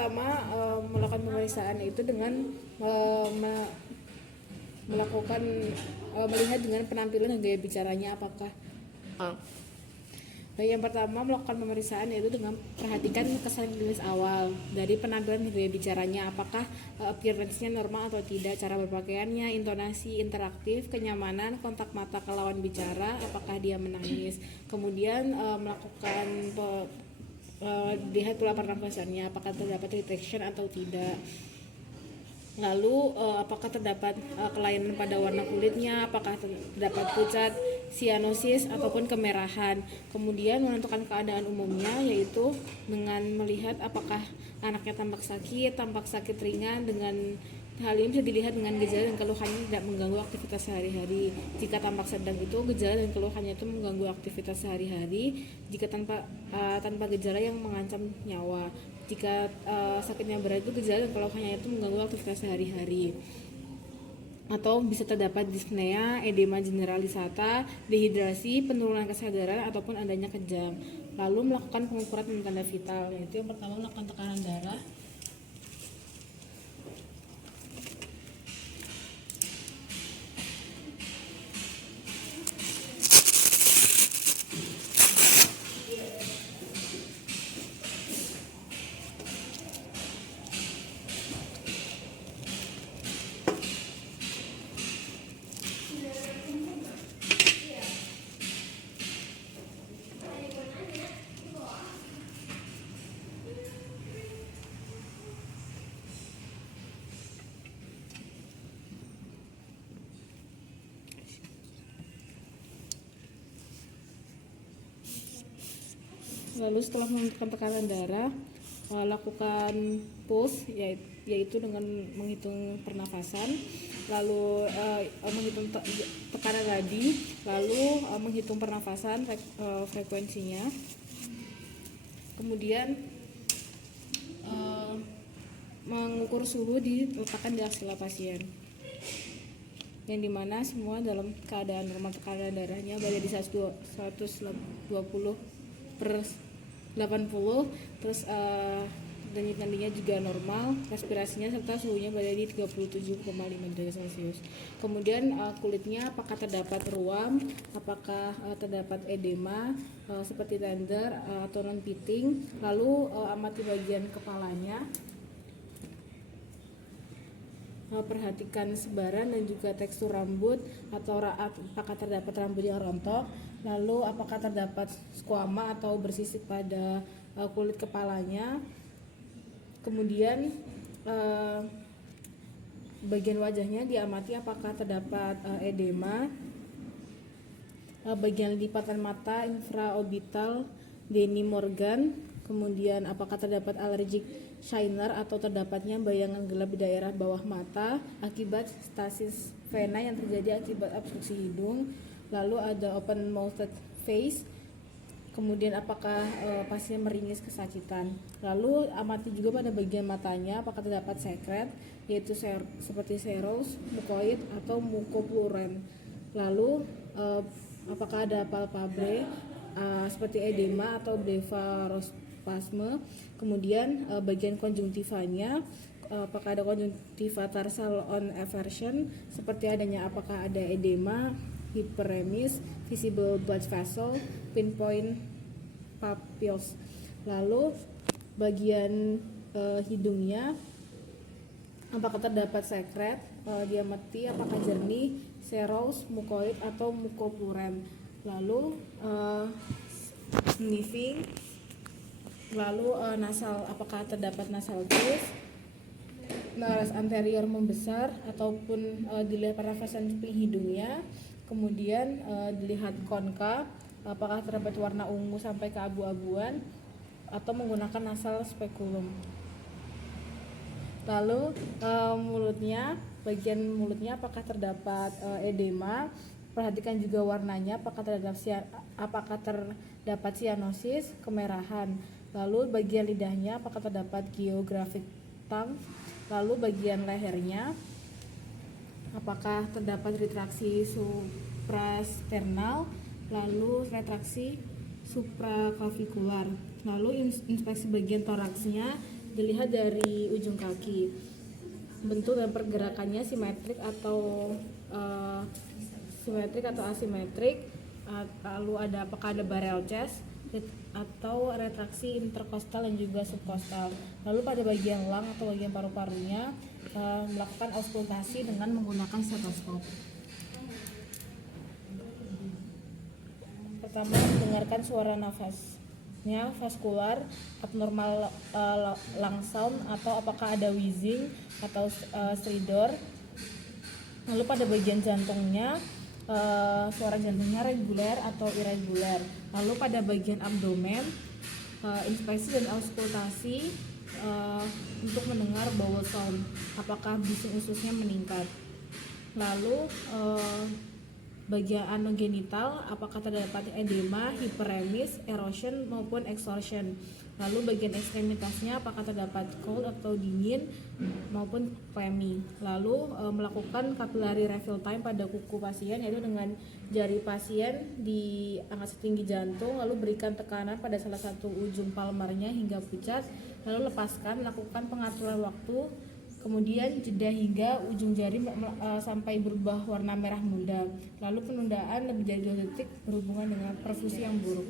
pertama melakukan pemeriksaan itu dengan melakukan melihat dengan penampilan dan gaya bicaranya apakah yang pertama melakukan pemeriksaan yaitu dengan perhatikan kesan klinis awal dari penampilan dan gaya bicaranya, apakah appearance-nya normal atau tidak, cara berpakaiannya, intonasi, interaktif, kenyamanan, kontak mata ke lawan bicara, apakah dia menangis. Kemudian melakukan lihat pola pernafasannya, apakah terdapat retraction atau tidak. Lalu apakah terdapat kelainan pada warna kulitnya, apakah terdapat pucat, sianosis ataupun kemerahan. Kemudian menentukan keadaan umumnya yaitu dengan melihat apakah anaknya tampak sakit ringan. Dengan hal ini bisa dilihat dengan gejala dan keluhannya tidak mengganggu aktivitas sehari-hari. Jika tampak sedang itu gejala dan keluhannya itu mengganggu aktivitas sehari-hari. Jika tanpa gejala yang mengancam nyawa. Jika sakitnya berat itu gejala dan keluhannya itu mengganggu aktivitas sehari-hari. Atau bisa terdapat dyspnea, edema generalisata, dehidrasi, penurunan kesadaran ataupun adanya kejang. Lalu melakukan pengukuran tanda vital, yaitu yang pertama melakukan tekanan darah. Lalu setelah menentukan tekanan darah, lakukan pulse yaitu dengan menghitung pernafasan, lalu menghitung tekanan nadi, lalu menghitung pernafasan frekuensinya. Kemudian mengukur suhu diletakkan di aksila pasien, yang dimana semua dalam keadaan normal, tekanan darahnya berada di 120/80, terus denyut nadinya juga normal, respirasinya serta suhunya berada di 37,5 derajat Celcius. Kemudian kulitnya apakah terdapat ruam, apakah terdapat edema seperti tender atau non pitting. Lalu amati bagian kepalanya, perhatikan sebaran dan juga tekstur rambut, atau apakah terdapat rambut yang rontok. Lalu apakah terdapat squama atau bersisik pada kulit kepalanya. Kemudian bagian wajahnya diamati apakah terdapat edema. Bagian lipatan mata infraorbital Denny Morgan. Kemudian apakah terdapat allergic shiner atau terdapatnya bayangan gelap di daerah bawah mata akibat stasis vena yang terjadi akibat obstruksi hidung. Lalu ada open mouthed face. Kemudian apakah pasien meringis kesakitan. Lalu amati juga pada bagian matanya apakah terdapat sekret yaitu seperti serous, mukoid atau mukopluren. Lalu apakah ada palpabre seperti edema atau blepharospasme. Kemudian bagian konjungtivanya apakah ada konjungtiva tarsal on eversion seperti apakah ada edema, hyperemis, visible blood vessel, pinpoint pupils. Lalu bagian hidungnya apakah terdapat sekret, diamati apakah jernih, serous, mukoid atau mukopluren. Lalu sniffing. Lalu nasal, apakah terdapat nasal juice, naras anterior membesar ataupun dilihat pernafasan samping hidungnya. Kemudian dilihat konka, apakah terdapat warna ungu sampai ke abu-abuan atau menggunakan nasal speculum. Lalu mulutnya, bagian mulutnya apakah terdapat edema. Perhatikan juga warnanya, apakah terdapat cyanosis, kemerahan. Lalu bagian lidahnya apakah terdapat geographic tongue. Lalu bagian lehernya apakah terdapat retraksi suprasternal, lalu retraksi supraclavicular. Lalu inspeksi bagian toraksnya, Dilihat dari ujung kaki, bentuk dan pergerakannya simetrik atau asimetrik, lalu apakah ada barrel chest atau retraksi interkostal dan juga subkostal. Lalu pada bagian lung atau bagian paru-parunya melakukan auskultasi dengan menggunakan stetoskop. Pertama, dengarkan suara nafasnya vaskular, abnormal lung sound atau apakah ada wheezing atau stridor. Lalu pada bagian jantungnya suara jantungnya reguler atau irregular. Lalu pada bagian abdomen inspeksi dan auskultasi untuk mendengar bowel sound, apakah bising ususnya meningkat. Lalu bagian anogenital, apakah terdapat edema, hiperemis, erosion maupun exhaustion. Lalu bagian ekstremitasnya, apakah terdapat cold atau dingin maupun clammy. Lalu melakukan capillary refill time pada kuku pasien, yaitu dengan jari pasien diangkat setinggi jantung, lalu berikan tekanan pada salah satu ujung palmarnya hingga pucat, lalu lepaskan, lakukan pengaturan waktu, kemudian jeda hingga ujung jari sampai berubah warna merah muda. Lalu penundaan lebih dari 2 detik berhubungan dengan perfusi yang buruk.